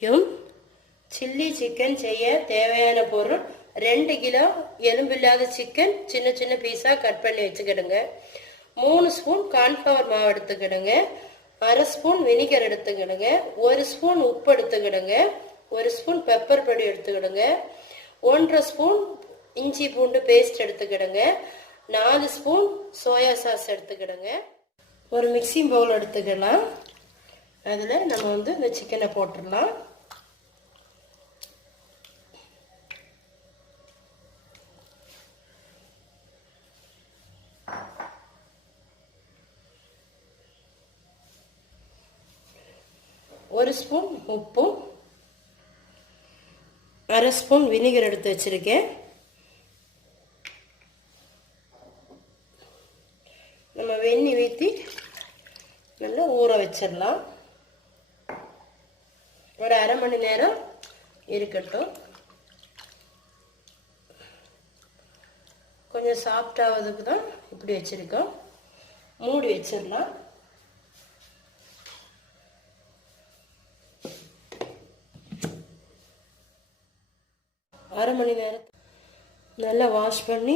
Chilli chicken செய்ய தேவையான பொருள் 2 கிலோ எலும்பில்லாத சிக்கன் சின்ன சின்ன பீஸாக கட் பண்ணி வச்சுக்கிடுங்க. 3 ஸ்பூன் கார்ன்ஃப்ளவர் மாவு எடுத்துக்கிடுங்க. 1/2 ஸ்பூன் வினிகர் எடுத்துக்கிடுங்க. 1 ஸ்பூன் உப்பு எடுத்துக்கிடுங்க. 1 ஸ்பூன் பெப்பர் பொடி எடுத்துக்கிடுங்க. 1/2 ஸ்பூன் இஞ்சி பூண்டு பேஸ்ட் எடுத்துக்கிடுங்க. 4 ஸ்பூன் சோயா சாஸ் எடுத்துக்கிடுங்க. ஒரு மிக்சிங் பவுல் எடுத்துக்கலாம். அதில் நம்ம இந்த சிக்கனை போட்டுடலாம். ஒரு ஸ்பூன் உப்பு, 1/2 ஸ்பூன் வினிகர் எடுத்து வச்சிருக்கேன். நம்ம வெண்ணி ஊற்றி நல்லா ஊற வச்சிடலாம். ஒரு 1/2 மணி நேரம் இருக்கட்டும். கொஞ்சம் சாஃப்ட் ஆகிறதுக்கு தான் இப்படி வச்சிருக்கோம். மூடி வச்சிடலாம். அரை மணி நேரம் நல்லா வாஷ் பண்ணி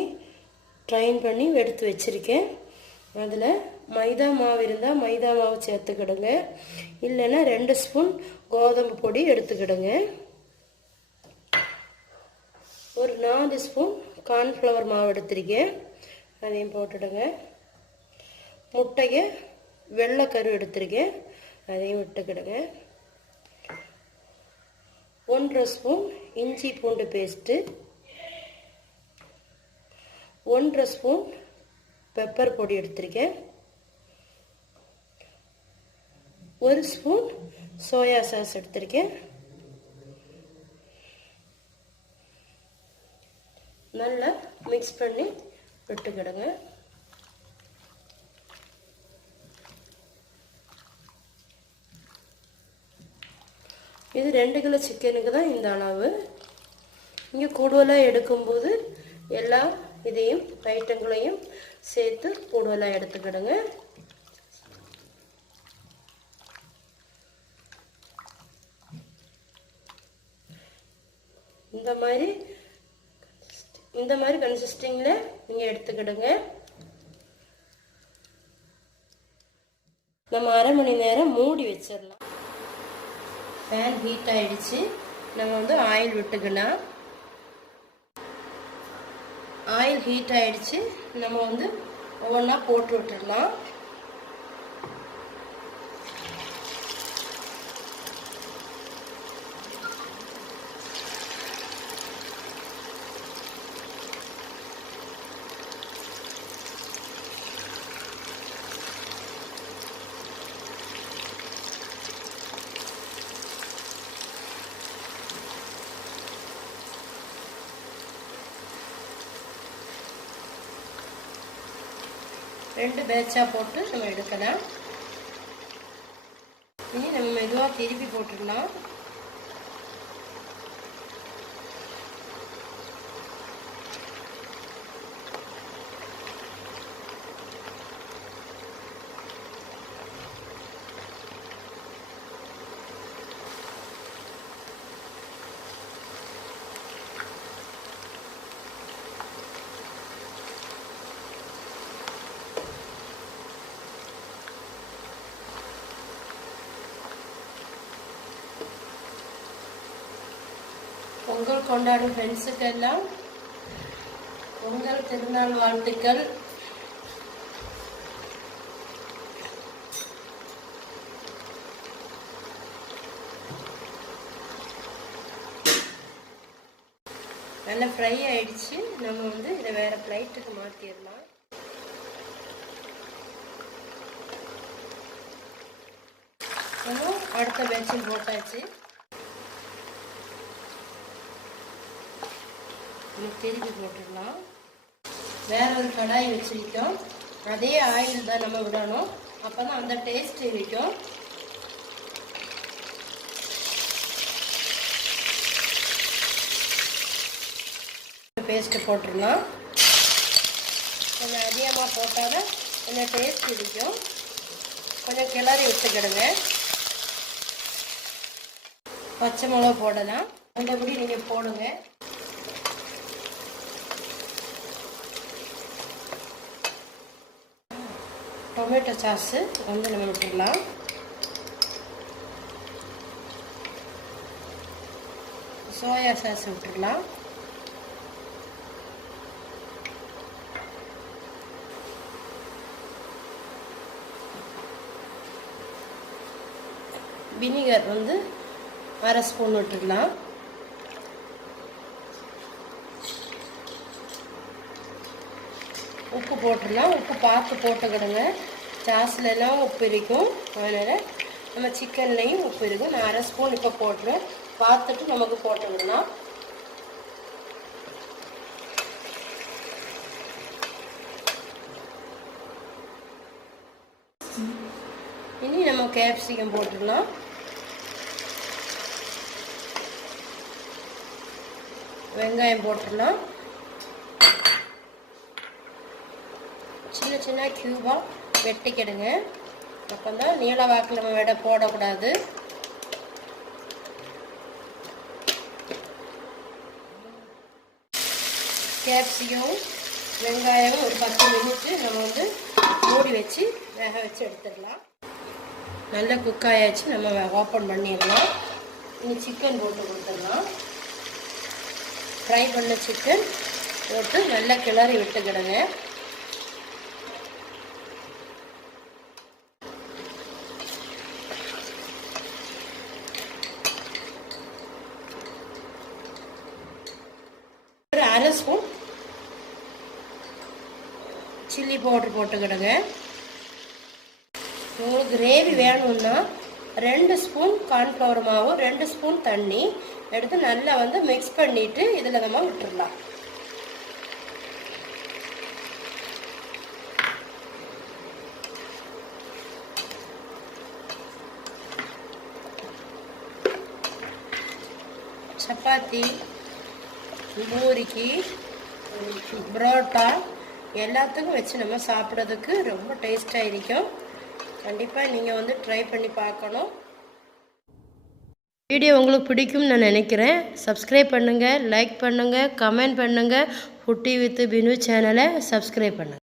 ட்ரைன் பண்ணி எடுத்து வச்சுருக்கேன். அதில் மைதா மாவு இருந்தால் மைதா மாவு சேர்த்துக்கிடுங்க. இல்லைன்னா 2 ஸ்பூன் கோதுமை பொடி எடுத்துக்கிடுங்க. ஒரு 4 ஸ்பூன் கார்ன்ஃப்ளவர் மாவு எடுத்துருக்கேன். அதையும் போட்டுடுங்க. முட்டையை வெள்ளைக்கரு எடுத்துருக்கேன். அதையும் விட்டுக்கிடுங்க. 1/2 ஸ்பூன் இஞ்சி பூண்டு பேஸ்ட்டு, 1/2 ஸ்பூன் பெப்பர் பொடி எடுத்திருக்கேன். 1 ஸ்பூன் சோயா சாஸ் எடுத்திருக்கேன். நல்லா மிக்ஸ் பண்ணி விட்டுக்கிடுங்க. இது 2 கிலோ சிக்கனுக்கு தான் இந்த அளவு. இங்கே கூடுதலாக எடுக்கும்போது எல்லா இதையும் ஐட்டங்களையும் சேர்த்து கூடுதலாக எடுத்துக்கிடுங்க. இந்த மாதிரி கன்சிஸ்டிங்கில் நீங்கள் எடுத்துக்கிடுங்க. நம்ம அரை மணி நேரம் மூடி வச்சிடலாம். பேன் ஹீட் ஆயிடுச்சு. நம்ம ஆயில் விட்டுக்கலாம். ஆயில் ஹீட் ஆயிடுச்சு. நம்ம ஒவ்வொன்றா போட்டு விட்டுடலாம். ரெண்டு பேட்சா போட்டு நம்ம எடுக்கலாம். இனி நம்ம மெதுவாக திருப்பி போட்டுடலாம். பொங்கல் கொண்டாடும் ஃப்ரெண்ட்ஸுக்கெல்லாம் பொங்கல் திருநாள் வாழ்த்துக்கள். நல்லா ஃப்ரை ஆயிடுச்சு. நம்ம இதை வேற பிளேட்டுக்கு மாற்றிடலாம். அடுத்த பேட்சில் போட்டாச்சு. திருப்பி போட்டுடலாம். வேற ஒரு கடாய் வச்சிருக்கோம். அதே ஆயில் தான் நம்ம விடணும். அப்பதான் அந்த டேஸ்ட் இருக்கும். பேஸ்ட் போட்டுடலாம். கொஞ்சம் அதிகமாக போட்டால் கொஞ்சம் டேஸ்ட் இருக்கும். கொஞ்சம் கிளறி விட்டுக்கிடுங்க. பச்சை மிளகா போடலாம். அந்தபடி நீங்கள் போடுங்க. டொமேட்டோ சாஸு வந்து நம்ம விட்டுடலாம். சோயா சாஸ் விட்டுடலாம். வினிகர் வந்து அரை ஸ்பூன் விட்டுடலாம். உப்பு போட்டுடலாம். உப்பு பார்த்து போட்டுக்கிடுங்க. சாஸ்லாம் உப்பு இருக்கும், அதனால் நம்ம சிக்கன்லேயும் உப்பு இருக்கும். நான் அரை ஸ்பூன் இப்போ போட்டுறேன். பார்த்துட்டு நமக்கு போட்டுக்கிடலாம். இனி நம்ம கேப்சிகம் போட்டுடலாம். வெங்காயம் போட்டுடலாம். சின்ன சின்ன கியூபாக வெட்டிக்கிடுங்க. அப்போ தான் நீள வாக்கில் நம்ம போடக்கூடாது. கேப்சிகம் வெங்காயம் ஒரு 10 நிமிஷத்து நம்ம வந்து மூடி வச்சு வேக வச்சு எடுத்துடலாம். நல்லா குக் ஆயாச்சு. நம்ம ஓப்பன் பண்ணிடலாம். இனி சிக்கன் போட்டு கொடுத்துடலாம். ஃப்ரை பண்ண சிக்கன் போட்டு நல்லா கிளறி விட்டுக்கிடுங்க. ஒரு அரை ஸ்பூன் சில்லி பவுடர் போட்டுக்கிடுங்க. உங்களுக்கு கிரேவி வேணும்னா 2 ஸ்பூன் கார்ன்ஃப்ளவர் மாவு 2 ஸ்பூன் தண்ணி எடுத்து நல்லா வந்து மிக்ஸ் பண்ணிட்டு இதில் நம்ம விட்டுடலாம். சப்பாத்தி, பூரிக்கு, புரோட்டா எல்லாத்துக்கும் வச்சு நம்ம சாப்பிட்றதுக்கு ரொம்ப டேஸ்ட்டாக இருக்கும். கண்டிப்பாக நீங்கள் வந்து ட்ரை பண்ணி பார்க்கணும். வீடியோ உங்களுக்கு பிடிக்கும்னு நான் நினைக்கிறேன். சப்ஸ்கிரைப் பண்ணுங்கள், லைக் பண்ணுங்கள், கமெண்ட் பண்ணுங்கள். ஃபுட்டி வித் பினு சேனலை சப்ஸ்கிரைப் பண்ணுங்கள்.